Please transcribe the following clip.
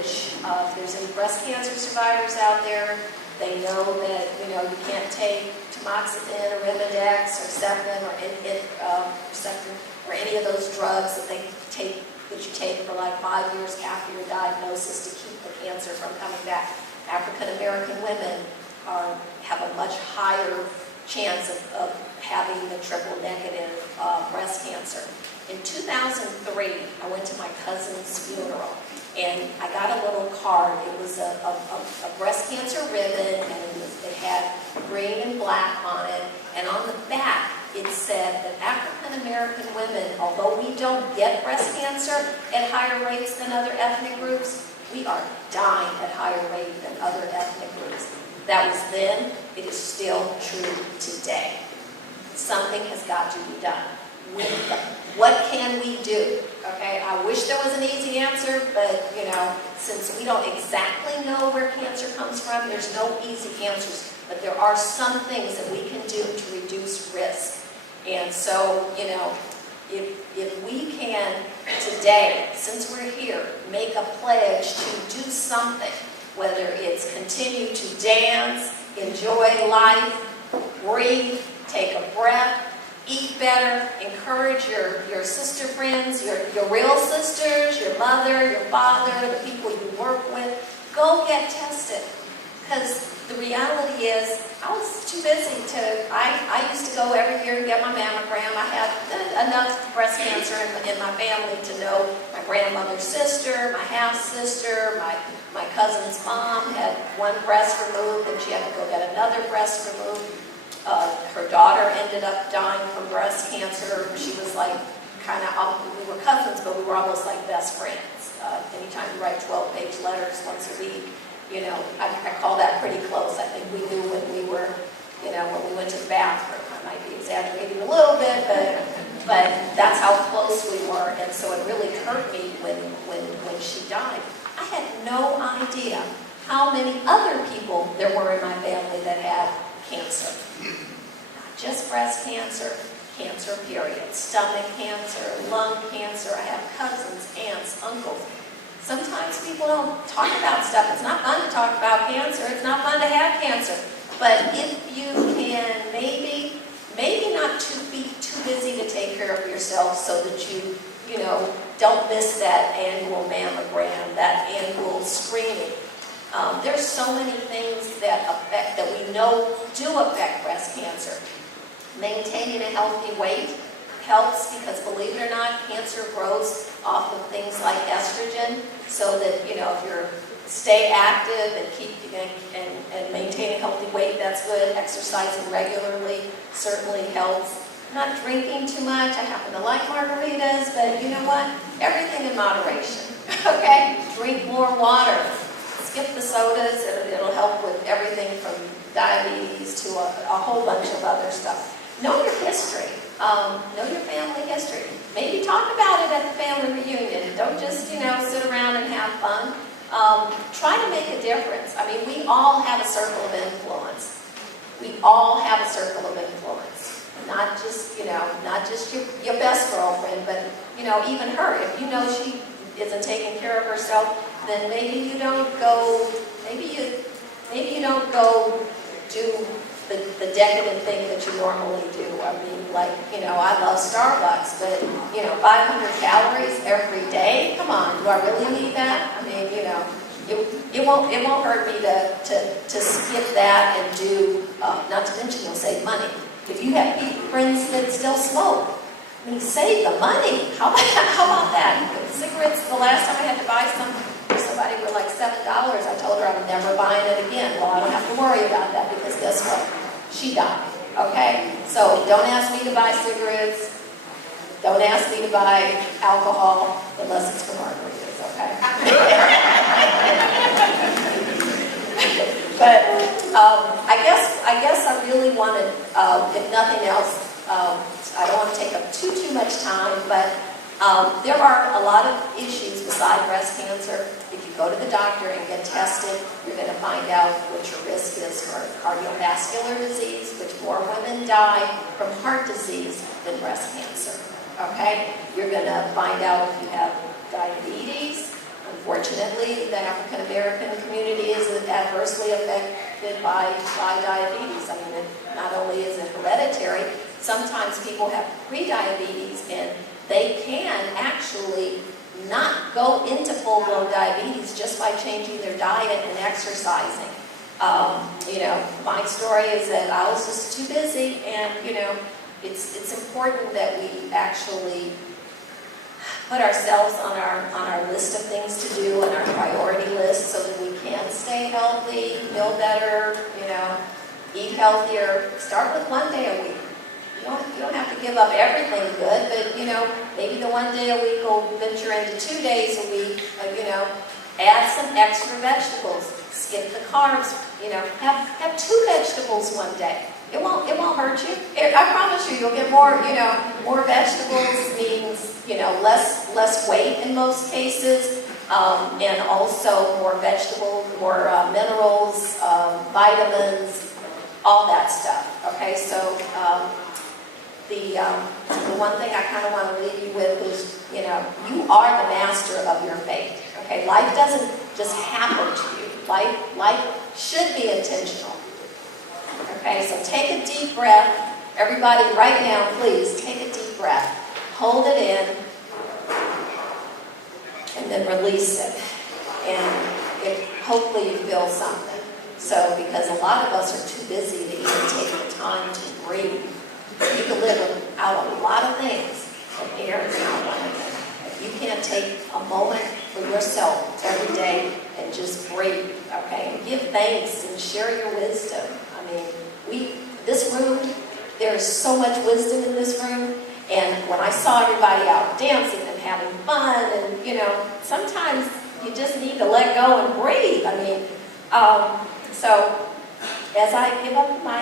message. If there's any breast cancer survivors out there, they know that, you can't take tamoxifen or Arimidex or Ceptin or any of those drugs that you take for like 5 years after your diagnosis to keep the cancer from coming back. African American women have a much higher chance of having the triple negative breast cancer. In 2003, I went to my cousin's funeral, and I got a little card. It was a breast cancer ribbon, and it had green and black on it, and on the back it said that African American women, although we don't get breast cancer at higher rates than other ethnic groups, we are dying at higher rate than other ethnic groups. That was then, it is still true today. Something has got to be done. What can we do? Okay, I wish there was an easy answer, but since we don't exactly know where cancer comes from, there's no easy answers. But there are some things that we can do to reduce risk. And so, if we can today, since we're here, make a pledge to do something, whether it's continue to dance, enjoy life, breathe, take a breath, eat better, encourage your sister friends, your real sisters, your mother, your father, the people you work with, go get tested. Because the reality is, I was too busy I used to go every year and get my mammogram. I had enough breast cancer in my family to know my grandmother's sister, my half-sister, my cousin's mom had one breast removed, and she had to go get another breast removed. Her daughter ended up dying from breast cancer. She was like we were cousins, but we were almost like best friends. Anytime you write 12-page letters once a week, I call that pretty close. I think we knew when we were, when we went to the bathroom. I might be exaggerating a little bit, but that's how close we were. And so it really hurt me when she died. I had no idea how many other people there were in my family that had cancer. Not just breast cancer, cancer period. Stomach cancer, lung cancer. I have cousins, aunts, uncles. Sometimes people don't talk about stuff. It's not fun to talk about cancer. It's not fun to have cancer. But if you can maybe not be too busy to take care of yourself so that you don't miss that annual mammogram, that annual screening. There's so many things that we know do affect breast cancer. Maintaining a healthy weight helps because, believe it or not, cancer grows off of things like estrogen. So that if you stay active and keep and maintain a healthy weight, that's good. Exercising regularly certainly helps. Not drinking too much. I happen to like margaritas, but you know what? Everything in moderation. Okay? Drink more water. Skip the sodas. It'll help with everything from diabetes to a whole bunch of other stuff. Know your history. Know your family history. Maybe talk about it at the family reunion. Don't just, sit around and have fun. Try to make a difference. I mean, we all have a circle of influence. We all have a circle of influence. Not just your best girlfriend, but, even her. If you know she isn't taking care of herself, then maybe you don't go do the decadent thing that you normally do. I mean, I love Starbucks, but, 500 calories every day? Come on, do I really need that? I mean, it won't hurt me to skip that and do, not to mention you'll save money. If you have friends that still smoke, I mean, save the money. How about that? Cigarettes, the last time I had to buy some for somebody were like $7. I told her I'm never buying it again. Well, I don't have to worry about that because guess what? She died. Okay? So don't ask me to buy cigarettes. Don't ask me to buy alcohol unless it's for margaritas, okay? But I guess I really wanted, if nothing else, I don't want to take up too much time, but there are a lot of issues beside breast cancer. If you go to the doctor and get tested, you're going to find out what your risk is for cardiovascular disease, which more women die from heart disease than breast cancer. Okay? You're going to find out if you have diabetes. Unfortunately, the African American community is adversely affected by diabetes. I mean, not only is it hereditary, sometimes people have pre-diabetes and they can actually not go into full-blown diabetes just by changing their diet and exercising. My story is that I was just too busy, and it's important that we actually put ourselves on our list of things to do and our priority list so that we can stay healthy, feel better, eat healthier. Start with one day a week. You don't have to give up everything good, but maybe the one day a week will venture into 2 days a week. Add some extra vegetables. Skip the carbs. Have 2 vegetables one day. It won't hurt you. I promise you, you'll get more. More vegetables means less weight in most cases, and also more vegetables, more minerals, vitamins, all that stuff. Okay, so the one thing I kind of want to leave you with is, you are the master of your fate. Okay, life doesn't just happen to you. Life should be intentional. Okay, so take a deep breath. Everybody, right now, please take a deep breath. Hold it in, and then release it. And hopefully you feel something. So, because a lot of us are too busy to even take the time to breathe. You can live without a lot of things, but air is not one of them. If you can't take a moment for yourself every day and just breathe, okay, and give thanks and share your wisdom. I mean, this room, there is so much wisdom in this room, and when I saw everybody out dancing and having fun, and sometimes you just need to let go and breathe. I mean, so as I give up my